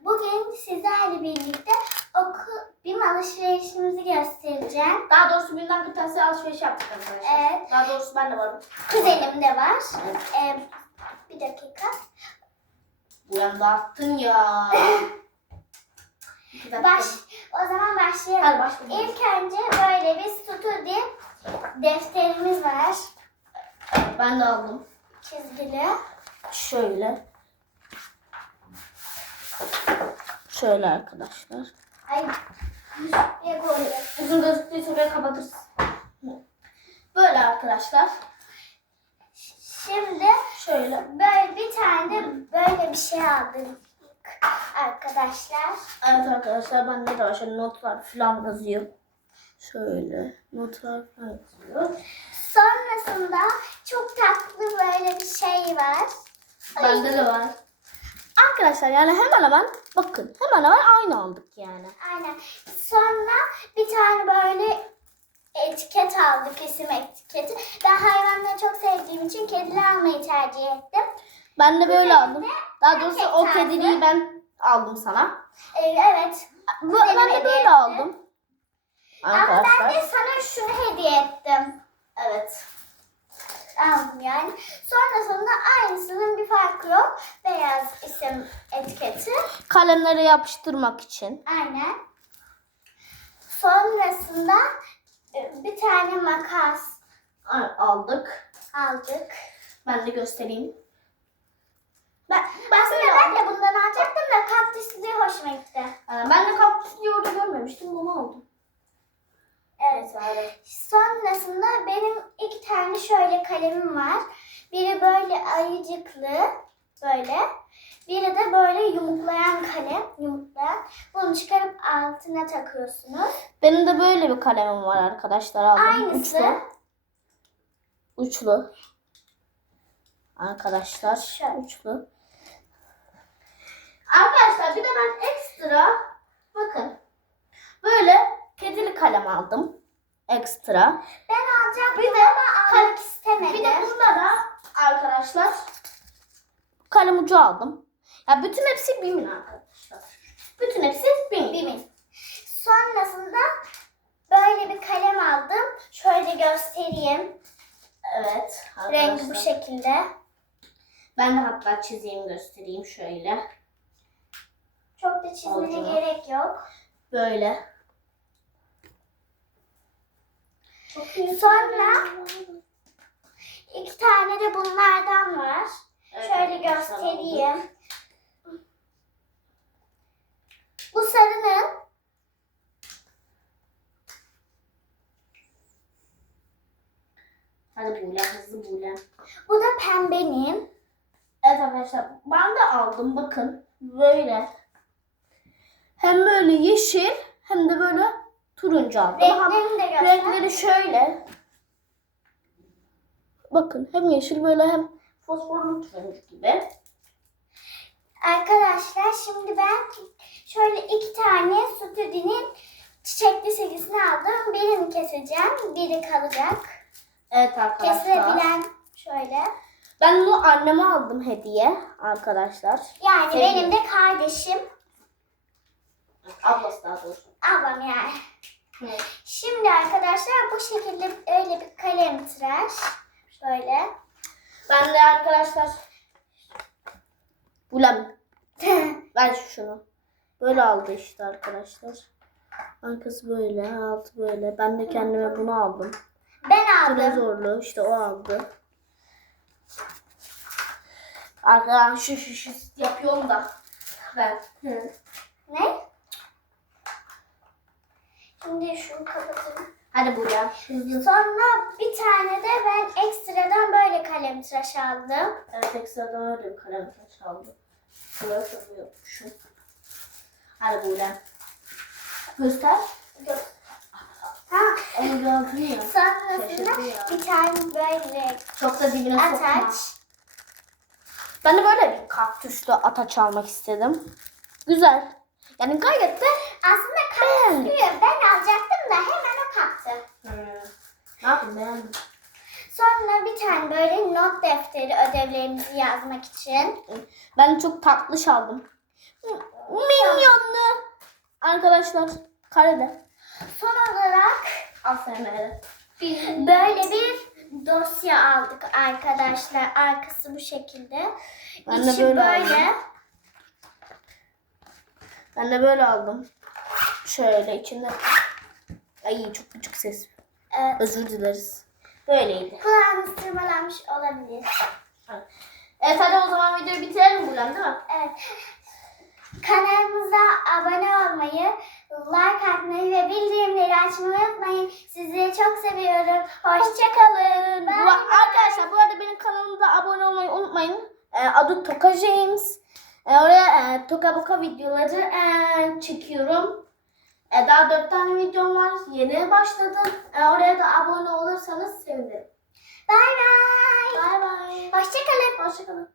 Bugün sizlerle birlikte okul BİM alışverişimizi göstereceğim. Daha doğrusu bir tanesi alışveriş yaptık arkadaşlar. Evet. Daha doğrusu ben de varım. Kuzenim de var. Evet. Ee, bir dakika. Bu yanda attın ya. Baş, o zaman başlayalım. Hadi başlayalım. İlk önce böyle bir studi defterimiz var. Ben de aldım. Çizgili. Şöyle. Şöyle arkadaşlar. Ay. Uzun gözüktüyse buraya kapatırız. Böyle arkadaşlar. Şimdi Şöyle. böyle bir tane böyle bir şey aldım arkadaşlar. Evet arkadaşlar bende de var. Şöyle notlar falan yazıyor. Şöyle notlar falan yazıyor. Sonrasında çok tatlı böyle bir şey var. Bende de var. Arkadaşlar yani hemen hemen bakın hemen hemen aynı aldık yani. Aynen. Sonra bir tane böyle etiket aldık, isim etiketi. Ben hayvanları çok sevdiğim için kediler almayı tercih ettim. Ben de böyle aldım. Daha doğrusu o tarzı. kediliği ben aldım sana. Ee, evet. Bu, ben de böyle etti. aldım. Ama ben Arkadaşlar. de sana şunu hediye ettim. Evet. Aldım yani. Sonrasında aynısının bir farkı yok. Beyaz isim etiketi. Kalemleri yapıştırmak için. Aynen. Sonrasında e, bir tane makas Al- aldık. aldık. Ben de göstereyim. Ben, aslında ben de bundan alacaktım da kaktüsü diye hoşuma gitti. Ben de kaktüs diye orada görmemiştim. Bunu aldım. Evet. Sonrasında benim iki tane şöyle kalemim var. Biri böyle ayıcıklı böyle. Biri de böyle yumuklayan kalem. Yumuklayan. Bunu çıkarıp altına takıyorsunuz. Benim de böyle bir kalemim var arkadaşlar aldım. Aynısı. Uçlu. Uçlu. Arkadaşlar Şöyle. uçlu. Arkadaşlar bir de ben ekstra bakın böyle kedili kalem aldım. Ekstra. Ben alacaktım ama almak istemedim. Bir de bunda da arkadaşlar kalem ucu aldım. Ya bütün hepsi bimin arkadaşlar. Bütün hepsi bimin. Bimin. Sonrasında böyle bir kalem aldım. Şöyle göstereyim. Evet Rengi arkadaşlar. bu şekilde. Ben de hatta çizeyim göstereyim şöyle. Çok da çizmene Oldu. gerek yok. Böyle. Sonra iki tane de bunlardan var. Evet, Şöyle göstereyim. Bu sarının Hadi Buğlem hızlı Buğlem. bu da pembenin. Evet arkadaşlar ben de aldım bakın böyle. Hem böyle yeşil hem de böyle turuncu aldım. Renklerini de göster. renkleri şöyle. Bakın hem yeşil böyle hem fosforlu turuncu gibi. Arkadaşlar şimdi ben şöyle iki tane Stüdi'nin çiçekli serisini aldım. Birini keseceğim, biri kalacak. Evet arkadaşlar. Kesilebilen şöyle. Ben bunu anneme aldım hediye arkadaşlar. Yani Sevgili. benim de kardeşim, Ablası daha doğrusu. ablam yani. Şimdi arkadaşlar bu şekilde öyle bir kalem tıraş. Şöyle. Ben de arkadaşlar Bulam ben şunu. Böyle aldı işte arkadaşlar. Arkası böyle, altı böyle. Ben de kendime bunu aldım. Ben aldım. Dinozorlu işte o aldı. Arkadan şu şu şu yapıyorum da ben. Ne? Şimdi şunu kapatayım. Hızlı. Sonra bir tane de ben ekstradan böyle kalem tıraş aldım. Evet ekstradan öyle bir kalem taş aldım. Böyle yapmışım. Hadi Bulam. Göster. Ha. Onu gördün. Sonrasında bir tane böyle Çok da dibine sokma. ataç. Ben de böyle bir kaktüslü ataç almak istedim. Güzel. Yani gayet de Aslında kaktüs diyor. Ben alacaktım da hemen. Beğendim. Sonra bir tane böyle not defteri ödevlerimizi yazmak için. Ben çok tatlış aldım. Minyonlu. Arkadaşlar karede. Son olarak ASMR. böyle bir dosya aldık arkadaşlar. Arkası bu şekilde. Ben de İçi böyle böyle. Ben de böyle aldım. Şöyle içinde. Ay çok küçük ses. Evet. Özür dileriz. Böyleydi. Kulağınız tırmalanmış olabilir. Evet hadi o zaman videoyu bitirelim buradan değil mi? Evet. Kanalımıza abone olmayı, like atmayı ve bildirimleri açmayı unutmayın. Sizleri çok seviyorum. Hoşçakalın. Bu, arkadaşlar bu arada benim kanalımda abone olmayı unutmayın. Ee, adı Toka James. Ee, oraya e, Toka Boka videoları e, çekiyorum. E, daha dört tane videom var. Yeni başladım. E, oraya da abone olursanız sevinirim. Bay bay. Bay bay. Hoşçakalın. Hoşçakalın.